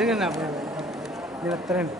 Chequen la prueba.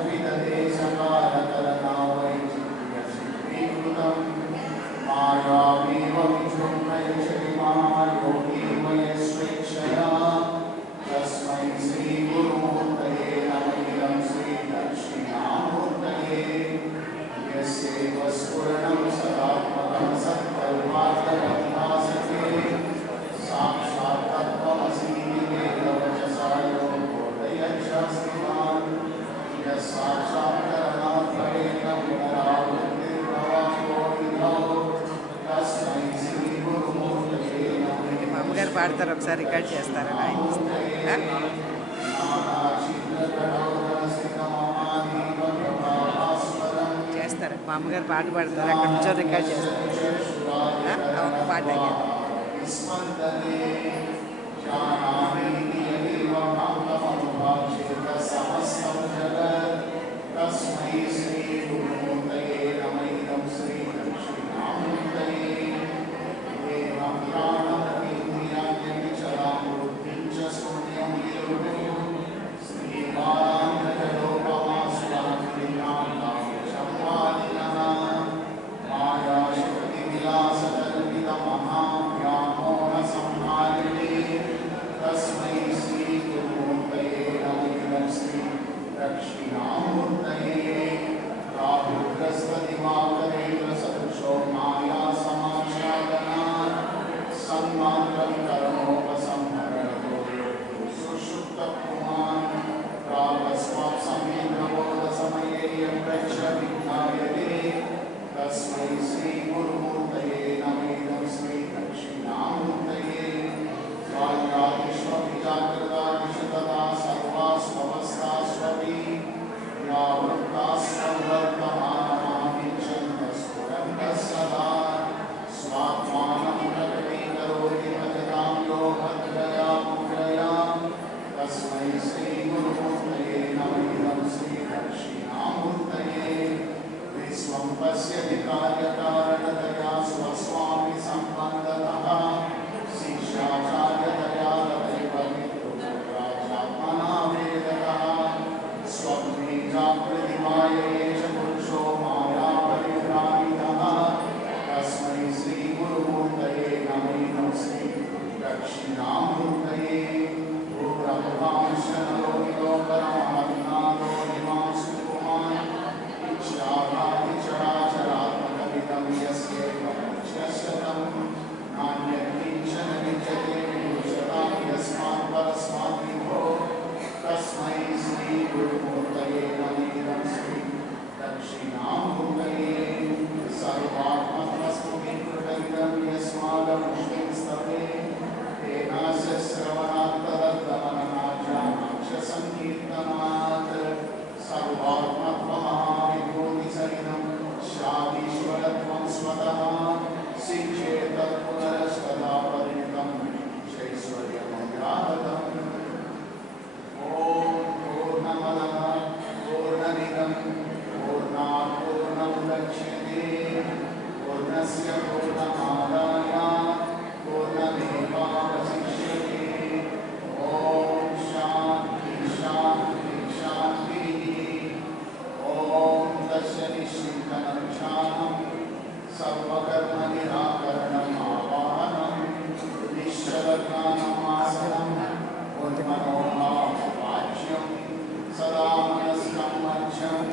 వాడితారు ఒకసారి record చేస్తారని ఆయన చేస్తారు మా అమ్మగారు పాట పాడతారు అక్కడ నుంచో రికార్డ్ చేస్తారు ఒక పాట తస్మై శ్రీ तस्मै श्रीगुरुमूर्तये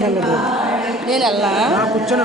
నేను వెళ్ళా కూర్చొని